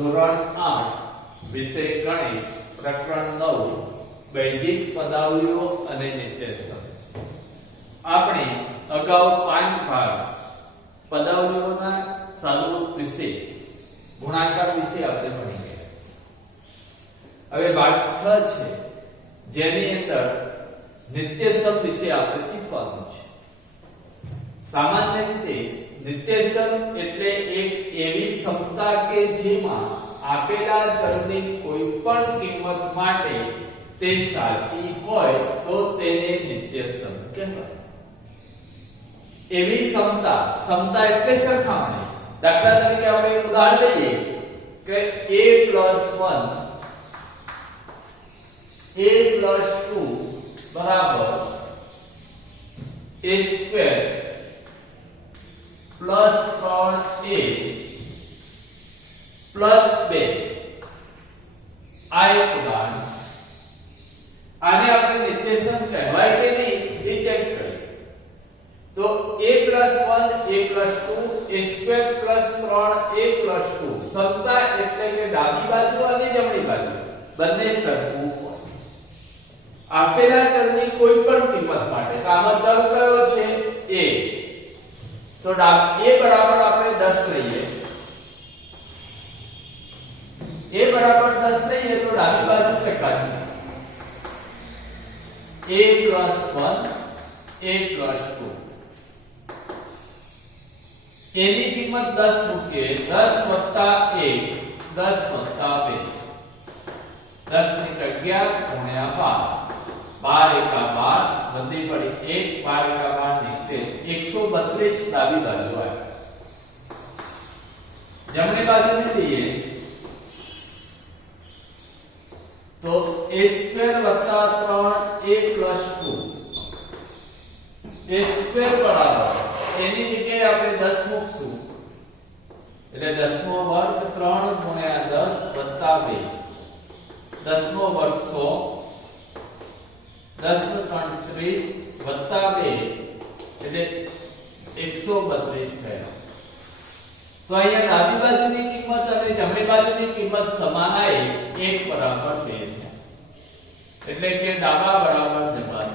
ધોરણ 8 વિષય ગણિત પ્રકરણ 9 બૈજિક પદાવલિઓ અને નિર્દેશક. આપણે અગાઉ 5 ભાગ પદાવલિઓના સાદુરૂપ વિશે ગુણાકાર વિશે આપણે ભણી ગયા. હવે ભાગ 6 છે જેની અંદર નિર્દેશક વિશે આપણે શીખવાનું છે. સામાન્ય રીતે નિર્દેશક એટલે એક એવી ક્ષમતા કે જેમાં આપેલા ચલની કોઈ પણ કિંમત માટે તે સાચી હોય તો તેને નિર્દેશક કહેવાય. એવી ક્ષમતા એટલે સરખામણી. દાખલા તરીકે આપણે એક ઉદાહરણ લઈએ કે a+1 a+2 બરાબર a² प्लस 3a प्लस 2 આ એક ઉદાહરણ. આને આપણે નિર્દેશક કહેવાય કે નહીં એ ચેક કરીએ. તો a+1 a+2 a² + 3a+2 ક્ષમતા એટલે કે ડાબી બાજુ અને જમણી બાજુ બંને સરખું હોય. આપેલા ચલની કોઈ પણ કિંમત માટે આમાં ચલ કયો છે a, તો a બરાબર આપણે 10 લઈએ. a બરાબર 10 લઈએ તો ડાબી બાજુ ચકાસીએ. a+1 a+2 એની કિંમત 10 મૂકીએ. 10 + 1 10 + 2 10 ને 11 × 12 12 એકા 12 વધી પડી 1 12 એકા 12 132 ડાબી બાજુ આવે. જમણી બાજુને લઈએ તો a² + 3a+2 a² બરાબર એની જગ્યાએ આપણે 10 મૂકશું એટલે 10^2 3 × 10 + 2 10^2 100 10 × 3 30 + 2 એટલે 132 થયા. તો અહીંયા ડાબી બાજુની કિંમત અને જમણી બાજુની કિંમત સમાન આવી 1 બરાબર 2 થયા. એટલે કે ડાબા બરાબર જમણા.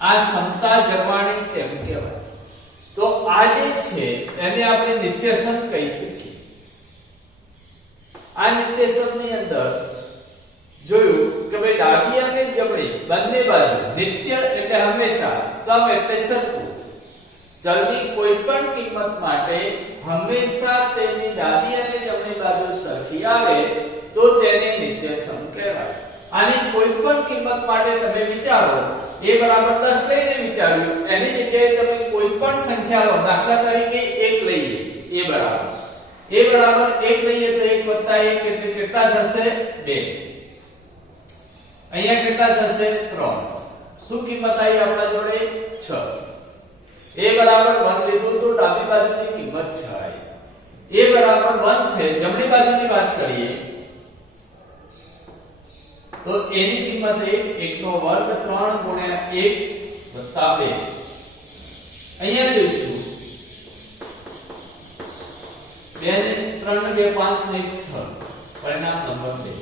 આ ક્ષમતા જરવાણી તેમ કહેવાય. તો આ જે છે એને આપણે નિર્દેશક કહી શકીએ. આ નિર્દેશકની અંદર જોયું કે ભાઈ ડાબી અને જમણી બંને બાજુ નિત્ય એટલે હંમેશા, સમ એટલે સરખું. ચલની કોઈ પણ કિંમત માટે હંમેશા તેની ડાબી અને જમણી બાજુ સરખી આવે તો તેને નિર્દેશક કહેવાય. આની કોઈ પણ કિંમત માટે તમે વિચારો a બરાબર 10 લઈને વિચાર્યું એની જગ્યાએ તમે કોઈ પણ સંખ્યા લો. દાખલા તરીકે 1 લઈએ. a બરાબર 1 લઈએ તો 1 + 1 એટલે કેટલા થશે 2. અહીંયા કેટલા થશે 3. શું કિંમત આવી આપણા જોડે 6. a બરાબર 1 લીધું તો ડાબી બાજુની કિંમત 6 આવી. a બરાબર 1 છે. જમણી બાજુની વાત કરીએ તો એની કિંમત 1 નો વર્ગ 3 × 1 + 2. અહીંયા જોઈશું 2 ને 3 ને 2 5 ને 6 પરિણામ નંબર 2.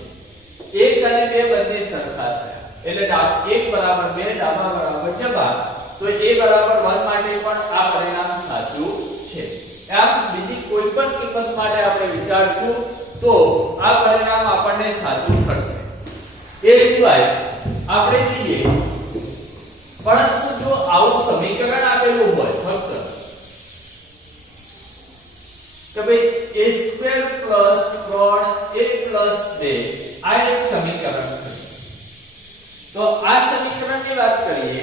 1 અને 2 બંને સરખા થયા એટલે 1 બરાબર 2 ડાબા બરાબર જમણા. તો a બરાબર 1 માટે પણ આ પરિણામ સાચું છે. આમ બીજી કોઈ પણ કિંમત માટે આપણે વિચારશું તો આ પરિણામ આપણને સાચું થશે. એ સિવાય આપણે જોઈએ પરંતુ જો આવું સમીકરણ આપેલું હોય ફક્ત કે ભાઈ a² + 3a+2 આ એક સમીકરણ છે. તો આ સમીકરણની વાત કરીએ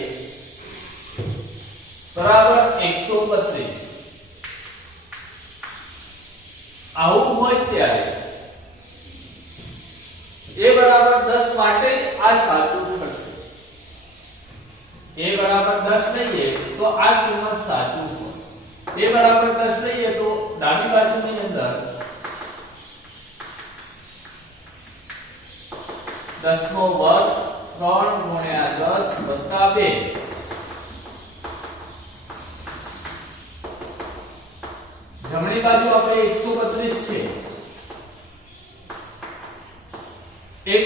બરાબર 132. આવું હોય ત્યારે a બરાબર 10 માટે જ આ સાચું થશે. a બરાબર 10 લઈએ તો આ કિંમત સાચું છે. a બરાબર 10 લઈએ તો ડાબી બાજુની અંદર 10^2 3 × 10 + 2 જમણી બાજુ આપણે 132 છે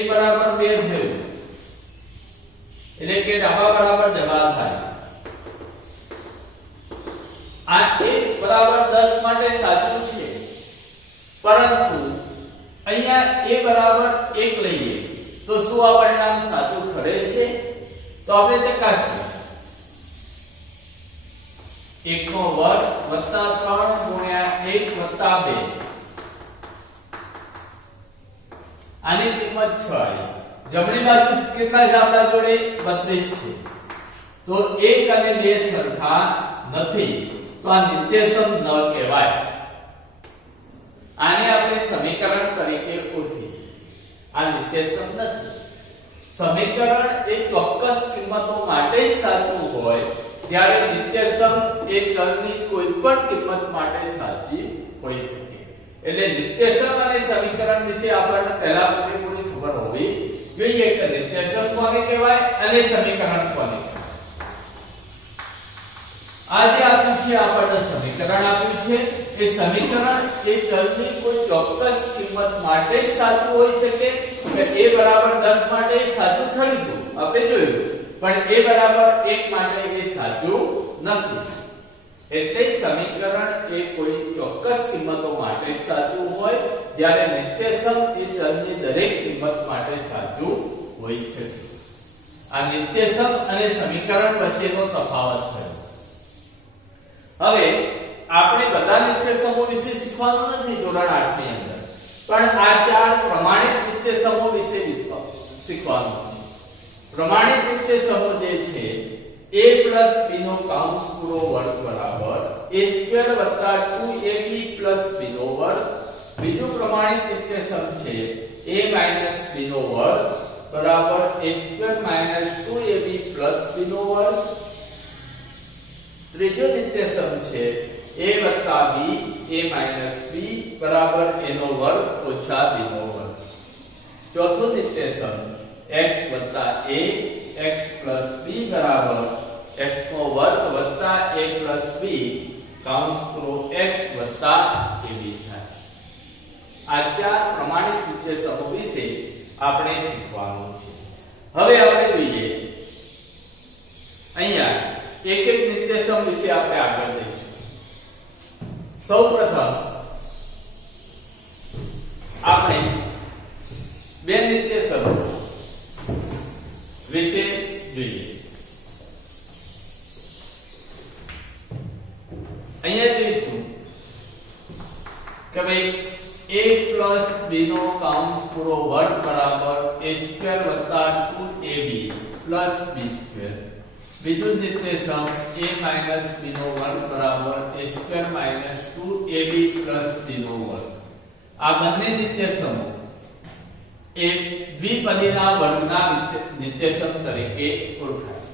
1 બરાબર 2 થયું એટલે કે ડાબા બરાબર જમા થાય. આ 1 બરાબર 10 માટે સાચું છે, પરંતુ અહીંયા a બરાબર 1 લઈએ તો શું આ પરિણામ સાચું ઠરે છે? તો આપણે ચકાસીએ. 1 નો વર્ગ વત્તા 3 ગુણ્યા 1 વત્તા 2, આની કિંમત 6 આવી. જમણી બાજુ કેટલા છે આપણા જોડે? 32 છે. તો 1 અને 2 સરખા નથી, તો આ નિત્યસમ ન કહેવાય. આને આપણે સમીકરણ તરીકે ઓળખી શકીએ. આ નિત્યસમ નથી. સમીકરણ એ ચોક્કસ કિંમતો માટે જ સાચું હોય, ત્યારે નિત્યસમ એ ચલની કોઈ પણ કિંમત માટે સાચી હોઈ શકે. એટલે નિત્યસમ અને સમીકરણ વિશે આપણને પહેલા પૂરેપૂરી ખબર હોવી જોઈએ કે નિત્યસમ કોને કહેવાય અને સમીકરણ કોને કહેવાય. આજે આપ્યું છે આપણને સમીકરણ આપ્યું છે. એ સમીકરણ એ ચલની કોઈ ચોક્કસ કિંમત માટે જ સાચું હોઈ શકે કે a બરાબર 10 માટે સાચું થયું હતું આપણે જોયું, પણ a બરાબર 1 માટે એ સાચું નથી. એટલે સમીકરણ એ કોઈ ચોક્કસ કિંમતો માટે જ સાચું હોય, જ્યારે નિત્યસમ એ ચલની દરેક કિંમત માટે સાચું હોઈ શકે. આ નિત્યસમ અને સમીકરણ વચ્ચેનો તફાવત થયો. હવે આપણે બધા નિત્યસમો વિશે શીખવાનું નથી ધોરણ 8 ની અંદર, પણ આ 4 પ્રમાણિત નિત્યસમો વિશે શીખવાનું છે. પ્રમાણિત નિત્યસમો જે છે a + b નો કાઉન્સ પૂરો વર્ગ બરાબર a² + 2ab + b નો વર્ગ. બીજું પ્રમાણિત નિત્યસમ છે a - b નો વર્ગ બરાબર a² - 2ab + b નો વર્ગ. ત્રીજો નિત્યસમ છે a + b a - b બરાબર a નો વર્ગ ઓછા b નો વર્ગ. ચોથું નિત્યસમ x + a x + b બરાબર x નો વર્ગ વત્તા a + b કાઉન્સ પૂરો x વત્તા ab થાય. આ 4 પ્રમાણિત નિત્યસમો વિશે આપણે શીખવાનું છે. હવે આપણે જોઈએ અહીંયા એક એક નિત્યસમ વિશે આપણે આગળ જઈશું. સૌપ્રથમ આપણે બે નિત્યસમો વિશે જોઈએ. અહીંયા જોઈશું કે ભાઈ a + b નો કાઉન્સ પૂરો વર્ગ બરાબર a² + 2ab + b². બીજું નિત્યસમ a - b નો વર્ગ બરાબર a² - 2ab + b નો વર્ગ. આ બંને નિત્યસમો એ દ્વિપદીના વર્ગના નિત્યસમ તરીકે ઓળખાય.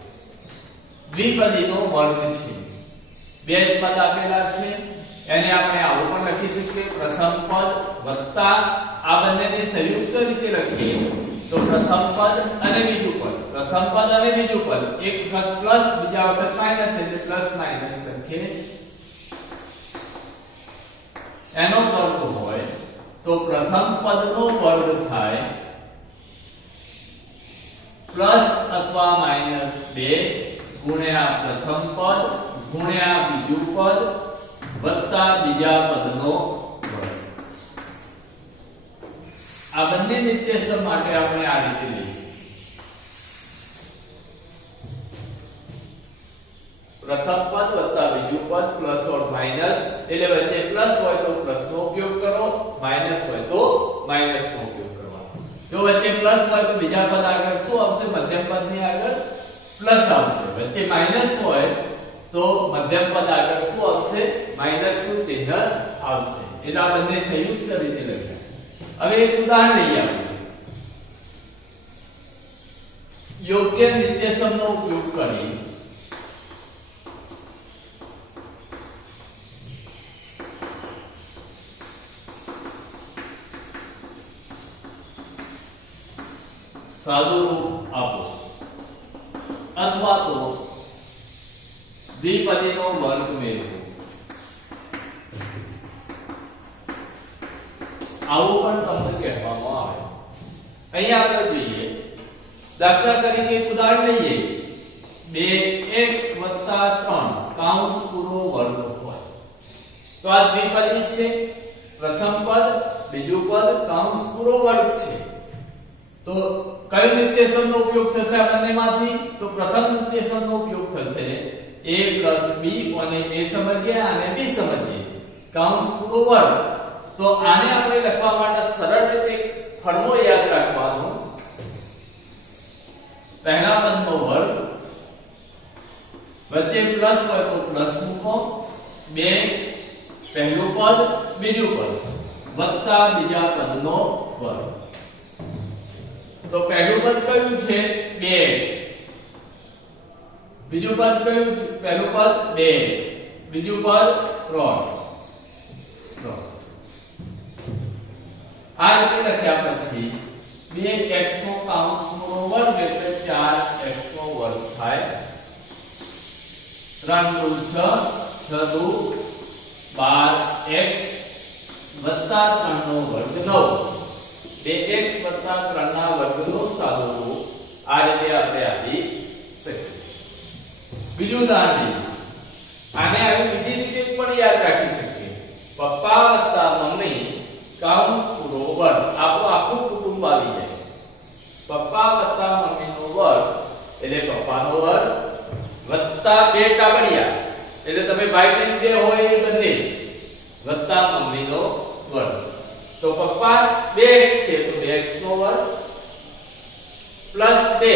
દ્વિપદીનો વર્ગ છે. બે પદ આપેલા છે, એને આપણે આવું પણ લખી શકીએ, પ્રથમ પદ વત્તા આ બંનેને સંયુક્ત રીતે લખીએ તો પ્રથમ પદ અને બીજું પદ, પ્રથમ પદ અને બીજું પદ, એક વખત પ્લસ બીજા વખત માઈનસ એટલે પ્લસ માઈનસ લખીએ. એનો વર્ગ હોય તો પ્રથમ પદનો વર્ગ થાય પ્લસ અથવા માઈનસ 2 ગુણ્યા પ્રથમ પદ ગુણ્યા બીજું પદ વત્તા બીજા પદનો વર્ગ. આ બંને નિત્યસમ માટે આપણે આ રીતે લઈશું. પ્રથમ પદ વત્તા બીજું પદ પ્લસ ઓર માઈનસ, એટલે વચ્ચે પ્લસ હોય તો પ્લસ નો ઉપયોગ કરો, માઈનસ હોય તો માઈનસ નો ઉપયોગ કરવાનો. જો વચ્ચે પ્લસ હોય તો બીજા પદ આગળ શું આવશે? મધ્યમ પદ ની આગળ પ્લસ આવશે. વચ્ચે માઈનસ હોય તો મધ્યમ પદ આગળ શું આવશે? માઈનસ નું ચિહ્ન આવશે. એટલે આ બંને સંયુક્ત રીતે લખાય. હવે એક ઉદાહરણ લઈએ આપણે. યોગ્ય નિત્યસમનો ઉપયોગ કરી સાદું રૂપ આપો અથવા તો દ્વિપદીનો વર્ગ મેળવો. આવું પણ તમને કહેવામાં આવે. અહીંયા આપણે જોઈએ દાખલા તરીકે એક ઉદાહરણ લઈએ 2x 3 કૌંસ પૂરો વર્ગ હોય તો આ દ્વિપદી છે પ્રથમ પદ બીજું પદ કૌંસ પૂરો વર્ગ છે તો કયો નિત્યસમનો ઉપયોગ થશે આ બંનેમાંથી તો પ્રથમ નિત્યસમનો ઉપયોગ થશે a + b અને a સમજીએ અને b સમજીએ કૌંસ પૂરો વર્ગ તો આને આપણે લખવા માટે સરળ રીતે ફોર્મુલો યાદ રાખવાનો પહેલા પદનો વર્ગ વચ્ચે પ્લસ હોય તો પ્લસ મૂકો 2 પહેલું પદ બીજું પદ વત્તા બીજા પદનો વર્ગ તો પહેલું પદ કયું છે 2x બીજું પદ કયું છે પહેલું પદ 2x બીજું પદ 3 આ રીતે લખ્યા પછી 2x નો કૌંસનો વર્ગ એટલે 4x નો વર્ગ થાય 3 × 6 6 × 12x વત્તા 3 નો વર્ગ 9 2x વત્તા 3 ના વર્ગનો સાદો રૂપ આ રીતે આપણે આપી શકીએ બીજું ઉદાહરણ આને આપણે બીજી રીતે પણ યાદ રાખી શકીએ પપ્પા વત્તા મમ્મી કૌંસ પૂરો વર્ગ આપણું આખું કુટુંબ આવી જાય પપ્પા વત્તા મમ્મીનો વર્ગ એટલે પપ્પાનો વર્ગ વત્તા બે કાબડિયા એટલે તમે ભાઈ બહેન બે હોય એ બંને વત્તા મમ્મીનો વર્ગ તો પપ્પા 2x છે તો 2x નો વર્ગ પ્લસ 2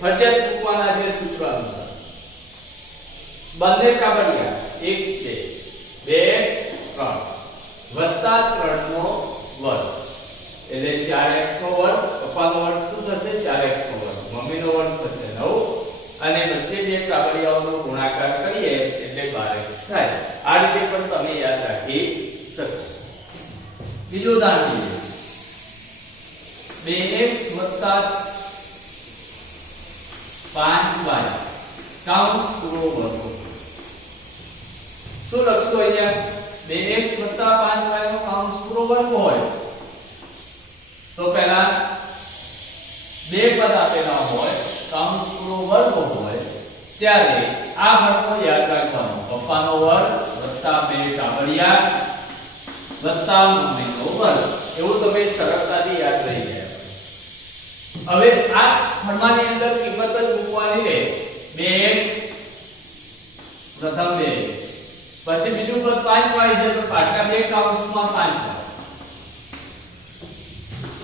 ફરજિયાત મૂકવાના છે સૂત્ર અનુસાર બંને કાબડિયા 1 છે 2x 3 વત્તા 3 નો વર્ગ એટલે 4x નો વર્ગ પપ્પાનો વર્ગ શું થશે 4x નો વર્ગ મમ્મીનો વર્ગ થશે 9 અને વચ્ચે બે કાબડિયાઓનો ગુણાકાર કરીએ એટલે 12x થાય આ રીતે પણ તમે યાદ રાખી શકો બીજું ઉદાહરણ લઈએ 2x 5y કૌંસ પૂરો વર્ગ શું લખશો અહીંયા 2x 5y નો કૌંસ પૂરો વર્ગ હોય તો પહેલા બે પદ આપેલા હોય કૌંસ પૂરો વર્ગ હોય ત્યારે આ ભાગો યાદ રાખવાનો પપ્પાનો વર્ગ વત્તા બે કાબડિયા વત્તા મમ્મીનો વર્ગ એવું તમે સરળતાથી યાદ રહી જાય હવે આ ફોર્માની અંદર કિંમત જ મૂકવાની રહે 2x પ્રથમ 2x પછી બીજું પદ 5y છે તો પાછલા બે કૌંસમાં 5y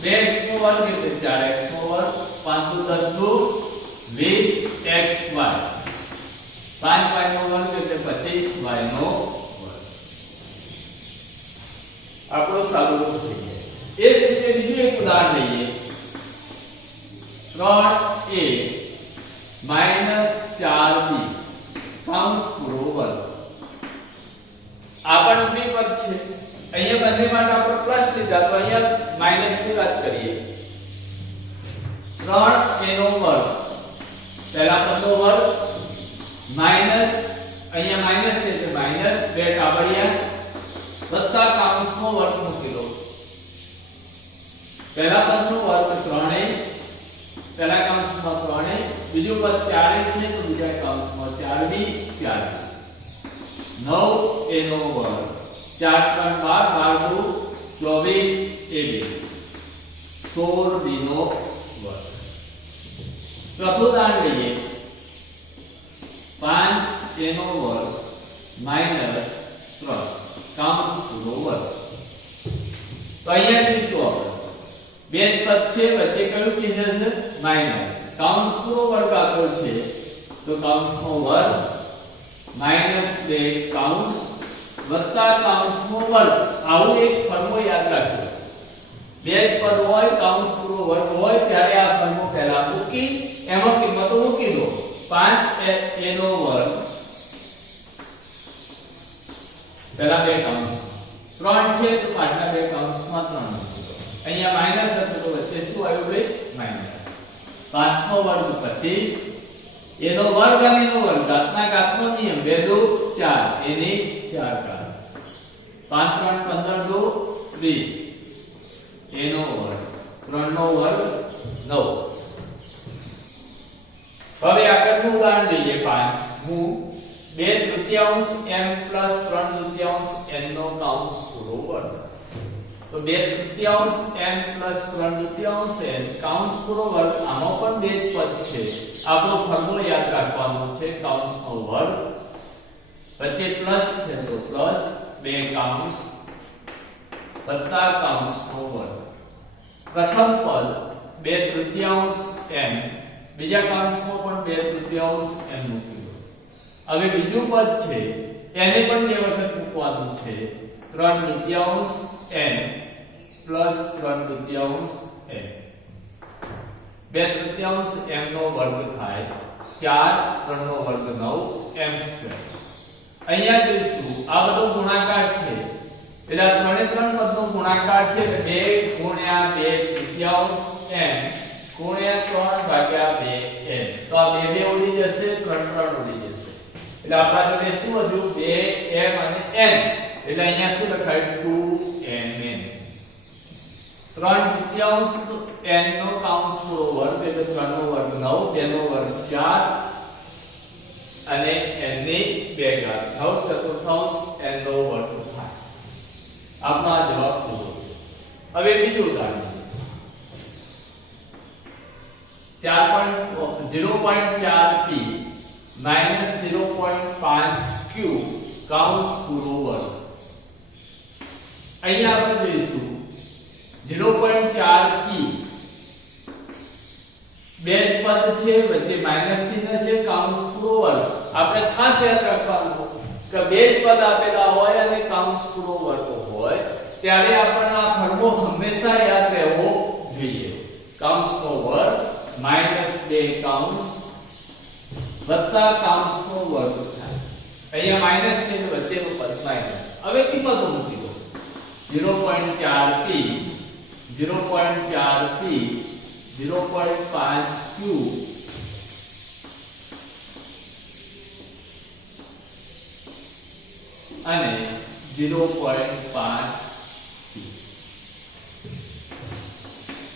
2x નો વર્ગ એટલે 4x નો વર્ગ 5 × 10 = 20xy 5y નો વર્ગ એટલે 25y નો વર્ગ આપણો સાદો રૂપ થઈ જાય એ જ રીતે બીજું એક ઉદાહરણ લઈએ 3a - 4b કૌંસ પૂરો વર્ગ આ પણ બે પદ છે અહીંયા બંને માટે આપણે પ્લસ લીધા તો અહીંયા માઈનસ ની વાત કરીએ 3a નો વર્ગ પહેલા પદનો વર્ગ માઈનસ અહીંયા માઈનસ છે એટલે માઈનસ બે કાબડિયા વત્તા કૌંસનો વર્ગ મૂકી દો પહેલા પદનો વર્ગ 3a પહેલા કૌંસમાં 3a બીજું પદ 4a છે તો બીજા કૌંસમાં 4b 4 9a નો વર્ગ 4 × 3 = 12 12ab 16b નો વર્ગ ચોથું ઉદાહરણ લઈએ 5a નો વર્ગ - 3 કૌંસ પૂરો વર્ગ તો અહીંયા જોઈશું આપણે બે પદ છે વચ્ચે કયું ચિહ્ન છે માઈનસ કૌંસ પૂરો વર્ગ આપ્યો છે તો કૌંસનો વર્ગ -2 કૌંસ વત્તા કૌંસનો વર્ગ આવું એક ફોર્મુલો યાદ રાખજો બે જ પદ હોય કૌંસ પૂરો વર્ગ હોય ત્યારે આ ફોર્મુલો પહેલા મૂકી એમાં કિંમતો મૂકી દો 5a નો વર્ગ પહેલા બે કૌંસ 3 છે તો પાછલા બે કૌંસમાં 3 મૂકી દો અહીંયા માઈનસ હતો તો વચ્ચે શું આવ્યું ભાઈ માઈનસ 5 નો વર્ગ 25 એનો વર્ગ અને એનો વર્ગ ઘાતના ઘાતનો નિયમ 2 × 2 = 4 એની 4 ઘાત 5 × 3 = 15 × 2 = 20 એનો વર્ગ 3 નો વર્ગ હવે આગળનું ઉદાહરણ જોઈએ 5 હું 2/3 m + 3/3 n નો કાઉન્સ પૂરો વર્ગ. તો 2/3 m + 3/3 n કાઉન્સ પૂરો વર્ગ. આમાં પણ બે જ પદ છે. આપણો ફોર્મ્યુલો યાદ રાખવાનો છે કાઉન્સનો વર્ગ વચ્ચે પ્લસ છે તો પ્લસ 2 કાઉન્સ વત્તા કાઉન્સનો વર્ગ. પ્રથમ પદ 2/3 m, બીજા કાઉન્સમાં પણ 2/3 m મૂક્યું. હવે બીજું પદ છે એને પણ બે વખત મૂકવાનું છે 3/3 n પ્લસ 3/3 n. 2/3 m નો વર્ગ થાય 4, 3 નો વર્ગ 9 m². અહીંયા જોઈશું આ બધો ગુણાકાર છે એટલે આ 3 પદનો ગુણાકાર છે 2 ગુણ્યા 2/3 m ગુણ્યા 3/2 n. તો આ 2 ઉડી જશે 3 ઉડી જશે એટલે આપણા જોડે શું વધ્યું 2m અને n. એટલે અહીંયા શું લખાય 2mn. 3/2 n નો કાઉન્સ પૂરો વર્ગ એટલે 3 નો વર્ગ 9, 2 નો વર્ગ 4 અને n ની 2 ઘાત 9/4 n નો વર્ગ થાય. આપણો આ જવાબ પૂરો. હવે બીજું ઉદાહરણ 0.4p - 0.5q કાઉન્સ પૂરો વર્ગ. અહીંયા આપણે જોઈશું 0.4p બે પદ છે વચ્ચે માઈનસ ચિહ્ન છે કાઉન્સ પૂરો વર્ગ. આપણે ખાસ યાદ રાખવાનું કે બે પદ આપેલા હોય અને કાઉન્સ પૂરો વર્ગ હોય ત્યારે આપણને આ ફોર્મ્યુલો હંમેશા યાદ રહેવો જોઈએ. કાઉન્સનો વર્ગ -2 કાઉન્સ વત્તા કાઉન્સનો વર્ગ થાય. અહીંયા માઈનસ છે એટલે વચ્ચેનું પદ માઈનસ. હવે કિંમતો મૂકી દો 0.4p 0.4p 0.5q અને 0.5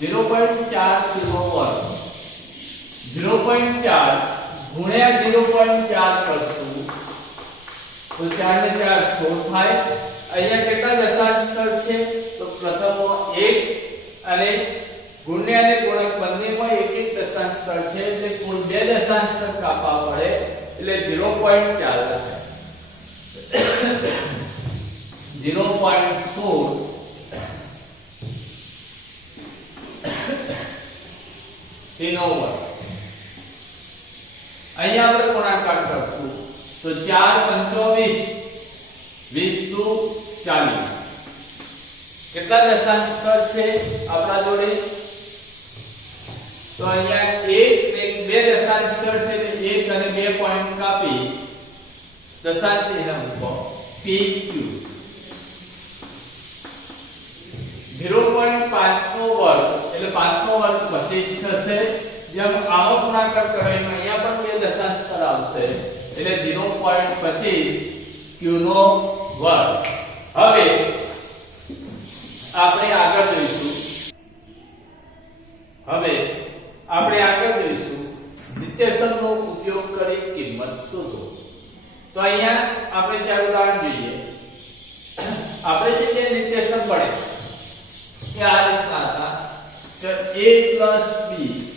0.4 કિલો વર્ગ 0.4 ગુણ્યા 0.4 કરશું તો 4 ને 4 16 થાય. અહીંયા કેટલા દશાંશ સ્થળ છે તો પ્રથમ 1 અને ગુણ્યા અને ગુણક બંનેમાં એક એક દશાંશ સ્થળ છે એટલે કુલ 2 દશાંશ સ્થળ કાપવા પડે એટલે 0.4 લખાય. 0.4 તેનો વર્ગ. અહીંયા આપણે ગુણાકાર કરશું તો 4 25 20 દુ 40. કેટલા દશાંશ સ્થળ છે આપણા જોડે તો અહીંયા 1 ને 2 દશાંશ સ્થળ છે એટલે 1 અને 2 પોઈન્ટ કાપી દશાંશ ચિહ્ન મૂકો PQ 0.5 નો વર્ગ એટલે 5 નો વર્ગ 25 થશે. જેમ આવો ગુણાકાર કરો એમ અહીંયા પણ બે દશાંશ સ્થળ આવશે એટલે 0.25 q નો વર્ગ. હવે આપણે આગળ જોઈશું નિત્યસમનો ઉપયોગ કરી કિંમત શોધો. તો અહીંયા આપણે ચાર ઉદાહરણ જોઈએ. આપણે જે નિત્યસમ પડે કે આ રીતના હતા કે a + b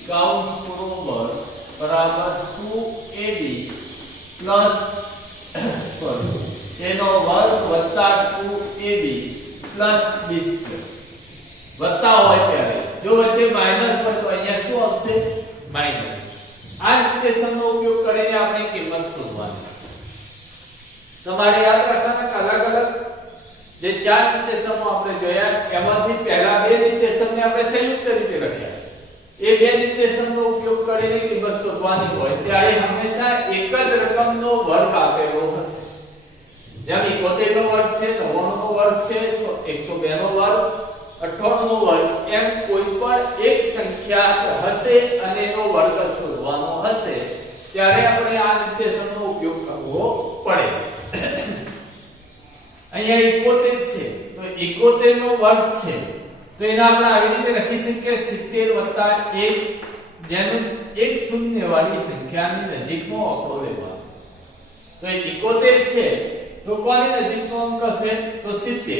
કાઉન્સ પૂરો વર્ગ બરાબર 2ab પ્લસ એનો વર્ગ વત્તા 2ab પ્લસ b² વત્તા હોય ત્યારે જો વચ્ચે માઈનસ હોય તો અહીંયા શું આવશે માઈનસ. આ નિત્યસમનો ઉપયોગ કરીને આપણે કિંમત શોધવાની. તમારે યાદ રાખવાના અલગ અલગ જે ચાર નિત્યસમો આપણે જોયા એમાંથી પહેલા બે નિત્યસમને આપણે સંયુક્ત રીતે લખ્યા. એ બે નિત્યસમનો ઉપયોગ કરીને કિંમત શોધવાની હોય ત્યારે હંમેશા એક જ રકમનો વર્ગ આપેલો હશે. જેમ 71 નો વર્ગ છે, 99 નો વર્ગ છે, 102 નો વર્ગ, 98 નો વર્ગ એમ કોઈ પણ એક સંખ્યા હશે અને એનો વર્ગ શોધવાનો હશે ત્યારે આપણે આ નિત્યસમનો ઉપયોગ કરવો પડે. અહીંયા 71 છે તો 71 નો વર્ગ છે તો એને આપણે આવી રીતે લખી શકીએ 70 + 1 જેને એક શૂન્ય વાળી સંખ્યાની નજીકનો આંકડો લેવાનો. તો એ 71 છે તો કોની નજીકનો અંક હશે? તો 70.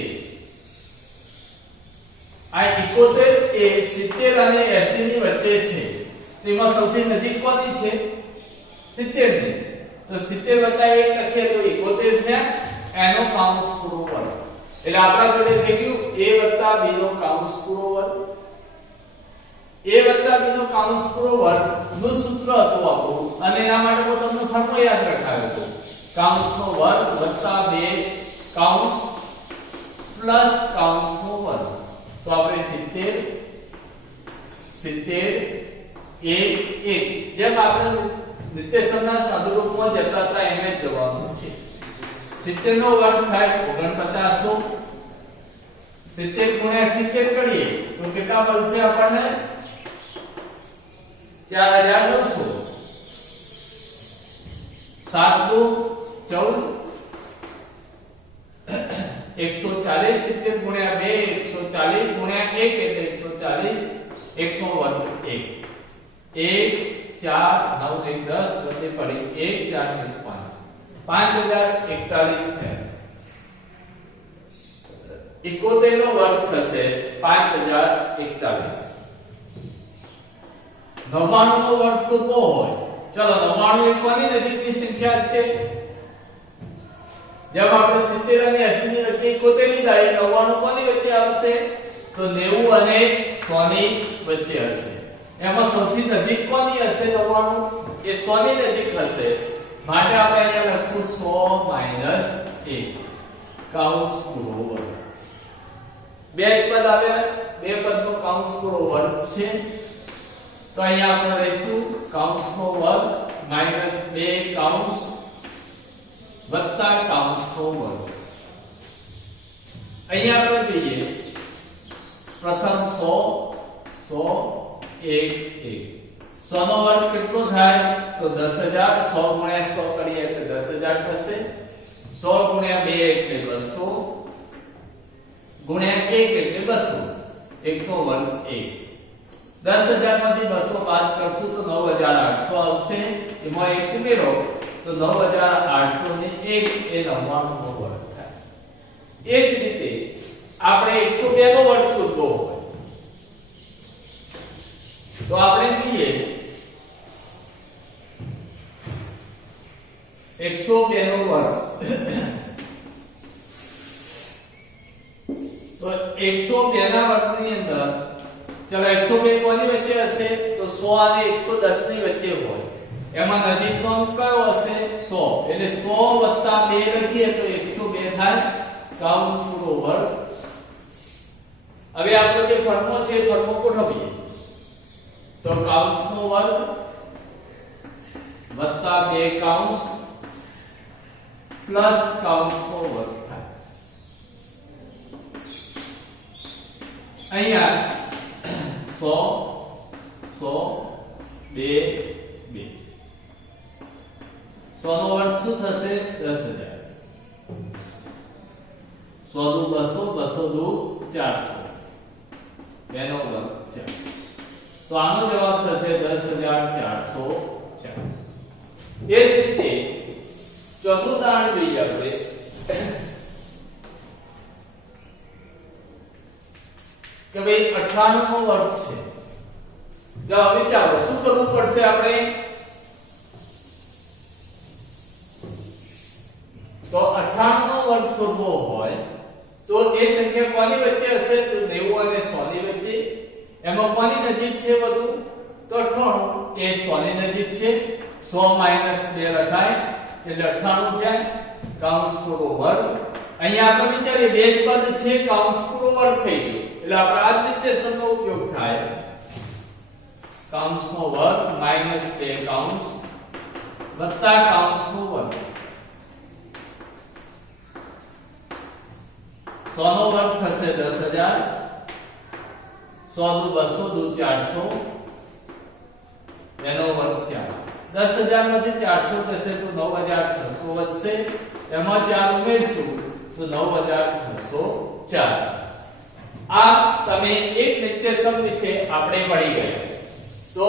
આ 71 એ 70 અને 80 ની વચ્ચે છે. તેમાં સૌથી નજીક કોની છે? 70 ની. તો 70 + 1 લખીએ તો 71 છે. એનો કાઉન્સ પૂરો વર્ગ. એટલે આપણા જોડે થઈ ગયું a + b નો કાઉન્સ પૂરો વર્ગ. a + b નો કાઉન્સ પૂરો વર્ગ નું સૂત્ર હતું આપણું, અને એના માટે હું તમને ફોર્મુલો યાદ રખાવ્યો હતો. કાઉન્સનો વર્ગ વત્તા 2 કાઉન્સ પ્લસ કાઉન્સનો વર્ગ. તો આપણે 70 1 જેમ આપણે નિત્યસમના સાદુરૂપમાં જતા હતા એમ જ જવાનું છે. 70 નો વર્ગ થાય 4900. 70 * 70 કરીએ તો કેટલા મળશે આપણને? 4900. 7 × 2 140. 70 × 2 140 × 1 એટલે 140. 1 નો વર્ગ 1. 1 4 9 1 10 વચ્ચે પડી 1 4 1 5 5041 થયા. 71 નો વર્ગ થશે 5041. 99 નો વર્ગ શોધવો હોય, ચલો 99 એ કોની નજીકની સંખ્યા છે? જેમ આપણે 70 અને 80 ની વચ્ચે 71 ની જાય 99 કોની વચ્ચે આવશે? તો 90 અને 100 ની વચ્ચે હશે. એમાં સૌથી નજીક કોની હશે? 99 એ 100 ની નજીક હશે. માટે આપણે અહીંયા લખશું 100 - 1 કાઉન્સ પૂરો વર્ગ. બે પદ આવ્યા, બે પદનો કાઉન્સ પૂરો વર્ગ છે. તો અહીંયા આપણે લઈશું કાઉન્સનો વર્ગ -2 કાઉન્સ વત્તા કાઉન્સનો વર્ગ. અહીંયા આપણે જોઈએ પ્રથમ 100 100 1 100 નો વર્ગ કેટલો થાય? તો 10000. 100 × 100 કરીએ એટલે 10000 થશે. 100 × 2 એટલે 200 × 1 એટલે 200. 1 નો વર્ગ 1. 10000 માંથી 200 બાદ કરશું તો 9800 આવશે. એમાં 1 ઉમેરો તો 9800 ને 1 એ 99 નો વર્ગ થાય. એ જ રીતે આપણે 102 નો વર્ગ શોધવો હોય તો આપણે કહીએ 102 નો વર્ગ. તો 102 ના વર્ગની અંદર ચલો 102 કોની વચ્ચે હશે? તો 100 અને 110 ની વચ્ચે હોય. એમાં નજીકનો અંક કયો હશે? 100. એટલે 100 + 2 લખીએ તો 102 થાય કાઉન્સ પૂરો વર્ગ. હવે આપણો જે ફોર્મુલો છે એ ફોર્મુલો ગોઠવીએ. તો કાઉન્સનો વર્ગ વત્તા 2 કાઉન્સ પ્લસ કાઉન્સનો વર્ગ થાય. અહીંયા 100 100 2 2 100 નો વર્ગ શું થશે? 10000. 100 × 200 200 × 400 બેનો વર્ગ 4. તો આનો જવાબ થશે 10404. એ જ રીતે ચોથું ઉદાહરણ જોઈએ આપણે. કે ભાઈ 98 નો વર્ગ છે. જો વિચારો શું કરવું પડશે આપણે? તો 98 નો વર્ગ શોધવો હોય તો એ સંખ્યા કોની વચ્ચે હશે? તો 90 અને 100 ની વચ્ચે. એમાં કોની નજીક છે વધુ? તો 98 એ 100 ની નજીક છે. 100 - 2 લખાય એટલે 98 થાય કાઉન્સ પૂરો વર્ગ. અહીંયા આપણે વિચારીએ બે જ પદ છે, કાઉન્સ પૂરો વર્ગ થઈ ગયો એટલે આપણે આ નિત્યસમનો ઉપયોગ થાય. કાઉન્સનો વર્ગ -2 કાઉન્સ વત્તા કાઉન્સનો વર્ગ. 100 નો વર્ગ થશે 10000. 100 × 200 = 400 એનો વર્ગ 4. 10000 માંથી 400 થશે તો 9600 વધશે. એમાં 4 ઉમેરશું તો 9604. આ તમે એક નિત્યસમ વિશે આપણે પડી ગયા.